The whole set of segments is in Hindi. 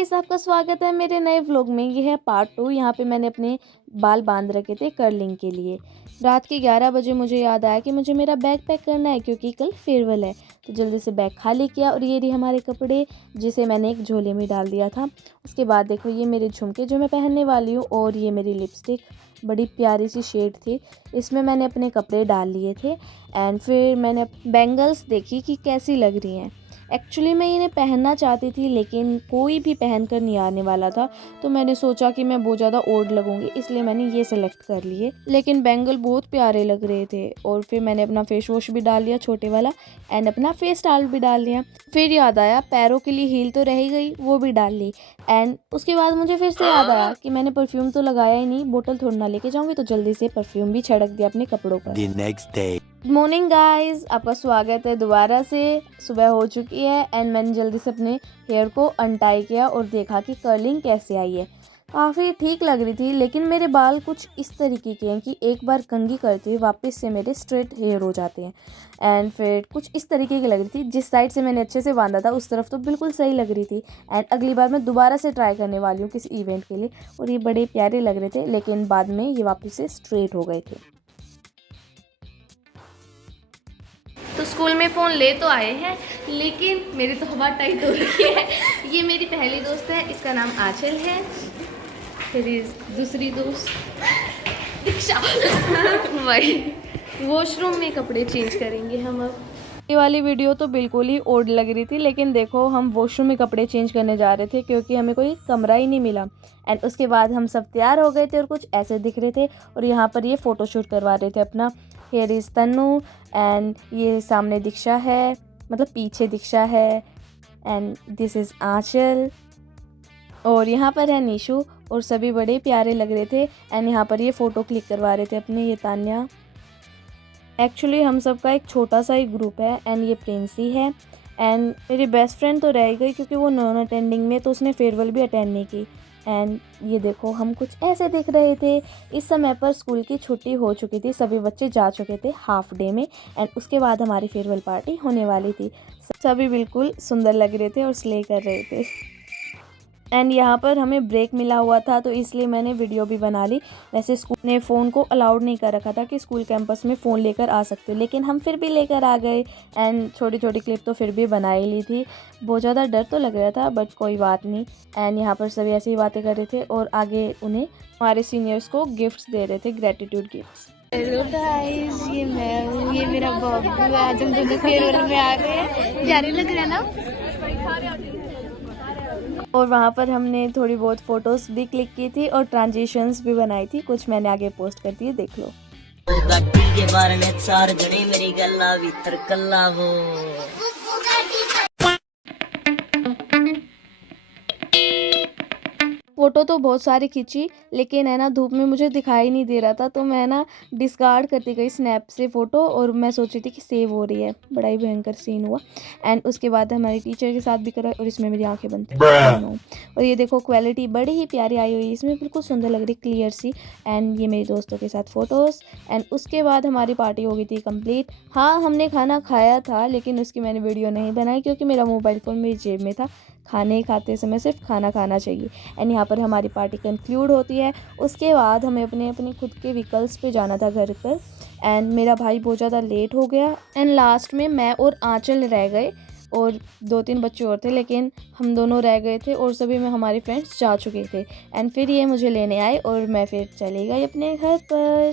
गाइस, आपका स्वागत है मेरे नए व्लॉग में। ये है पार्ट 2। यहाँ पे मैंने अपने बाल बांध रखे थे कर्लिंग के लिए। रात के 11 बजे मुझे याद आया कि मुझे मेरा बैग पैक करना है क्योंकि कल फेयरवेल है। तो जल्दी से बैग खाली किया और ये रही हमारे कपड़े जिसे मैंने एक झोले में डाल दिया था। उसके बाद देखो ये मेरे झुमके जो मैं पहनने वाली हूँ और ये मेरी लिपस्टिक बड़ी प्यारी सी शेड थी, इसमें मैंने अपने कपड़े डाल लिए थे। एंड फिर मैंने बैंगल्स देखी कि कैसी लग रही हैं। एक्चुअली मैं इन्हें पहनना चाहती थी लेकिन कोई भी पहन कर नहीं आने वाला था, तो मैंने सोचा कि मैं बहुत ज़्यादा ओल्ड लगूंगी, इसलिए मैंने ये सेलेक्ट कर लिए। लेकिन बैंगल बहुत प्यारे लग रहे थे और फिर मैंने अपना फेस वॉश भी डाल लिया छोटे वाला एंड अपना फेस टावल भी डाल लिया। फिर याद आया पैरों के लिए हील तो रह ही गई, वो भी डाल ली। एंड उसके बाद मुझे फिर से याद आया कि मैंने परफ्यूम तो लगाया ही नहीं, बोतल थोड़ी ना लेके जाऊंगी, तो जल्दी से परफ्यूम भी छिड़क दिया अपने कपड़ों पर। गुड मॉर्निंग गाइस, आपका स्वागत है दोबारा से। सुबह हो चुकी है एंड मैंने जल्दी से अपने हेयर को अनटाई किया और देखा कि कर्लिंग कैसे आई है। काफ़ी ठीक लग रही थी, लेकिन मेरे बाल कुछ इस तरीके के हैं कि एक बार कंघी करते हुए वापस से मेरे स्ट्रेट हेयर हो जाते हैं। एंड फिर कुछ इस तरीके की लग रही थी। जिस साइड से मैंने अच्छे से बांधा था उस तरफ तो बिल्कुल सही लग रही थी। एंड अगली बार मैं दोबारा से ट्राई करने वाली हूँ किसी इवेंट के लिए, और ये बड़े प्यारे लग रहे थे, लेकिन बाद में ये वापस से स्ट्रेट हो गए थे। तो स्कूल में फ़ोन ले तो आए हैं, लेकिन मेरी तो हवा टाइट हो रही है। ये मेरी पहली दोस्त है, इसका नाम आंचल है। फिर दूसरी दोस्त दीक्षा। वही वॉशरूम में कपड़े चेंज करेंगे हम अब। ये वाली वीडियो तो बिल्कुल ही ओल्ड लग रही थी, लेकिन देखो हम वॉशरूम में कपड़े चेंज करने जा रहे थे क्योंकि हमें कोई कमरा ही नहीं मिला। एंड उसके बाद हम सब तैयार हो गए थे और कुछ ऐसे दिख रहे थे, और यहाँ पर ये फ़ोटोशूट करवा रहे थे अपना। हेयर इज़ तन्नू एंड ये सामने दीक्षा है, मतलब पीछे दीक्षा है, एंड दिस इज़ आंचल, और यहाँ पर है निशु, और सभी बड़े प्यारे लग रहे थे। एंड यहाँ पर ये फ़ोटो क्लिक करवा रहे थे अपने, ये तान्या। एक्चुअली हम सब का एक छोटा सा ही ग्रुप है एंड ये प्रिंसी है। एंड मेरी बेस्ट फ्रेंड तो रह गई क्योंकि वो नॉन अटेंडिंग में, तो उसने फेयरवेल भी अटेंड नहीं की। एंड ये देखो हम कुछ ऐसे दिख रहे थे। इस समय पर स्कूल की छुट्टी हो चुकी थी, सभी बच्चे जा चुके थे हाफ डे में। एंड उसके बाद हमारी फेयरवेल पार्टी होने वाली थी। सभी बिल्कुल सुंदर लग रहे थे और स्ले कर रहे थे। एंड यहाँ पर हमें ब्रेक मिला हुआ था, तो इसलिए मैंने वीडियो भी बना ली। वैसे स्कूल ने फ़ोन को अलाउड नहीं कर रखा था कि स्कूल कैंपस में फ़ोन लेकर आ सकते हो, लेकिन हम फिर भी लेकर आ गए। एंड छोटी छोटी क्लिप तो फिर भी बना ही ली थी। बहुत ज़्यादा डर तो लग रहा था, बट कोई बात नहीं। एंड यहाँ पर सभी ऐसी बातें कर रहे थे और आगे उन्हें हमारे सीनियर्स को गिफ्ट्स दे रहे थे, ग्रेटिट्यूड गिफ्ट्स। हेलो गाइस, ये मैं हूँ, ये मेरा बब्बू। आज हम दोनों फेयरवेल में आ गए, प्यारे लग रहा है ना। और वहाँ पर हमने थोड़ी बहुत फ़ोटोज़ भी क्लिक की थी और ट्रांजिशंस भी बनाई थी, कुछ मैंने आगे पोस्ट कर दिए, देख लो। फ़ोटो तो बहुत सारी खींची, लेकिन है ना धूप में मुझे दिखाई नहीं दे रहा था, तो मैं ना डिस्कार्ड करती गई स्नैप से फ़ोटो, और मैं सोची थी कि सेव हो रही है। बड़ा ही भयंकर सीन हुआ। एंड उसके बाद हमारी टीचर के साथ भी करा, और इसमें मेरी आंखें बंद थी। और ये देखो क्वालिटी बड़ी ही प्यारी आई हुई है, इसमें बिल्कुल सुंदर लग रही, क्लियर सी। एंड ये मेरे दोस्तों के साथ फ़ोटोज़। एंड उसके बाद हमारी पार्टी हो गई थी कंप्लीट। हाँ, हमने खाना खाया था, लेकिन उसकी मैंने वीडियो नहीं बनाई क्योंकि मेरा मोबाइल फ़ोन मेरी जेब में था। खाने खाते समय सिर्फ खाना खाना चाहिए। एंड यहाँ पर हमारी पार्टी कंक्लूड होती है। उसके बाद हमें अपने अपने खुद के व्हीकल्स पे जाना था घर पर। एंड मेरा भाई बहुत ज़्यादा लेट हो गया। एंड लास्ट में मैं और आंचल रह गए, और 2-3 बच्चे और थे, लेकिन हम दोनों रह गए थे और सभी में हमारे फ्रेंड्स जा चुके थे। एंड फिर ये मुझे लेने आए और मैं फिर चली गई अपने घर पर।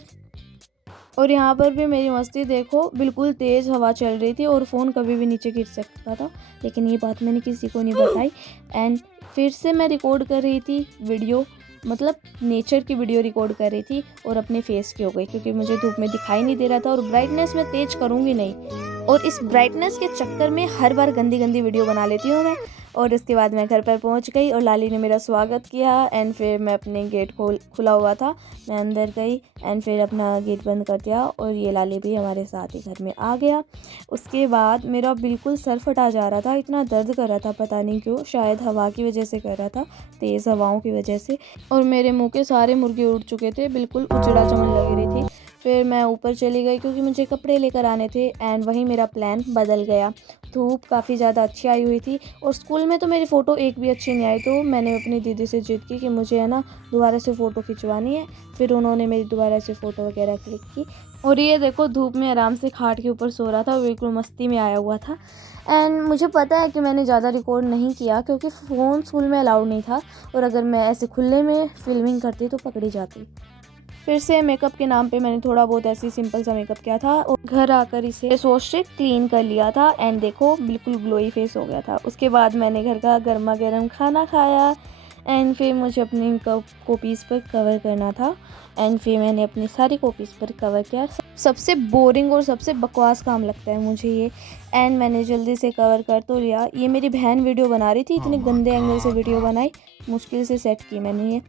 और यहाँ पर भी मेरी मस्ती देखो, बिल्कुल तेज़ हवा चल रही थी और फ़ोन कभी भी नीचे गिर सकता था, लेकिन ये बात मैंने किसी को नहीं बताई। एंड फिर से मैं रिकॉर्ड कर रही थी वीडियो, मतलब नेचर की वीडियो रिकॉर्ड कर रही थी, और अपने फेस की हो गई क्योंकि मुझे धूप में दिखाई नहीं दे रहा था। और ब्राइटनेस मैं तेज़ करूँगी नहीं, और इस ब्राइटनेस के चक्कर में हर बार गंदी गंदी वीडियो बना लेती हूँ मैं। और उसके बाद मैं घर पर पहुँच गई और लाली ने मेरा स्वागत किया। एंड फिर मैं अपने गेट खुला हुआ था, मैं अंदर गई एंड फिर अपना गेट बंद कर दिया, और ये लाली भी हमारे साथ ही घर में आ गया। उसके बाद मेरा बिल्कुल सर फटा जा रहा था, इतना दर्द कर रहा था, पता नहीं क्यों, शायद हवा की वजह से कर रहा था, तेज़ हवाओं की वजह से। और मेरे मुँह के सारे मुर्गे उड़ चुके थे, बिल्कुल उजड़ा चमन लग रही थी। फिर मैं ऊपर चली गई क्योंकि मुझे कपड़े लेकर आने थे। एंड वहीं मेरा प्लान बदल गया। धूप काफ़ी ज़्यादा अच्छी आई हुई थी, और स्कूल में तो मेरी फ़ोटो एक भी अच्छी नहीं आई, तो मैंने अपनी दीदी से ज़िद की कि मुझे है ना दोबारा से फ़ोटो खिंचवानी है। फिर उन्होंने मेरी दोबारा से फ़ोटो वगैरह क्लिक की। और ये देखो धूप में आराम से खाट के ऊपर सो रहा था, बिल्कुल मस्ती में आया हुआ था। एंड मुझे पता है कि मैंने ज़्यादा रिकॉर्ड नहीं किया क्योंकि फ़ोन स्कूल में अलाउड नहीं था, और अगर मैं ऐसे खुले में फ़िल्मिंग करती तो पकड़ी जाती। फिर से मेकअप के नाम पे मैंने थोड़ा बहुत ऐसे ही सिंपल सा मेकअप किया था और घर आकर इसे फेस वॉश से क्लीन कर लिया था। एंड देखो बिल्कुल ग्लोई फेस हो गया था। उसके बाद मैंने घर का गर्मा गर्म खाना खाया। एंड फिर मुझे अपनी कॉपीज़ पर कवर करना था। एंड फिर मैंने अपनी सारी कॉपीज़ पर कवर किया। सबसे बोरिंग और सबसे बकवास काम लगता है मुझे ये। एंड मैंने जल्दी से कवर कर तो लिया। ये मेरी बहन वीडियो बना रही थी, इतने गंदे एंगल से वीडियो बनाई, मुश्किल से सेट की मैंने ये।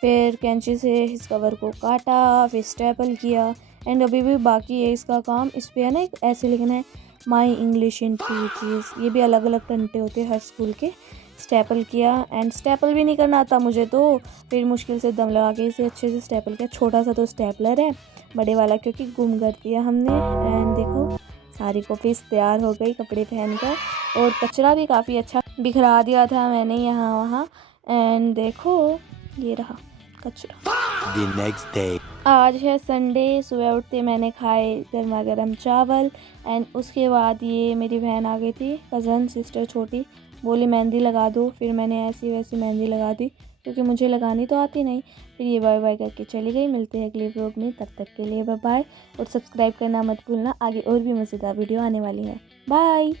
फिर कैंची से इस कवर को काटा, फिर स्टेपल किया। एंड अभी भी बाकी है इसका काम। इस पे है ना एक ऐसे लिखना है, माई इंग्लिश इन टीचर्स। ये भी अलग अलग टंटे होते हैं हर स्कूल के। स्टेपल किया। एंड स्टेपल भी नहीं करना आता मुझे, तो फिर मुश्किल से दम लगा के इसे अच्छे से स्टेपल किया। छोटा सा तो स्टेपलर है, बड़े वाला क्योंकि गुम कर दिया हमने। एंड देखो सारी कॉपीज तैयार हो गई कपड़े पहनकर। और कचरा भी काफ़ी अच्छा बिखरा दिया था मैंने यहाँ वहाँ। एंड देखो ये रहा कचरा। The next day. आज है संडे। सुबह उठते मैंने खाए गर्मा गर्म चावल। एंड उसके बाद ये मेरी बहन आ गई थी, कज़न सिस्टर छोटी, बोली मेहंदी लगा दो। फिर मैंने ऐसी वैसी मेहंदी लगा दी क्योंकि मुझे लगानी तो आती नहीं। फिर ये बाय बाय करके चली गई। मिलते हैं अगले व्लॉग में, तब तक के लिए बाय बाय। और सब्सक्राइब करना मत भूलना, आगे और भी मज़ेदार वीडियो आने वाली है। बाय।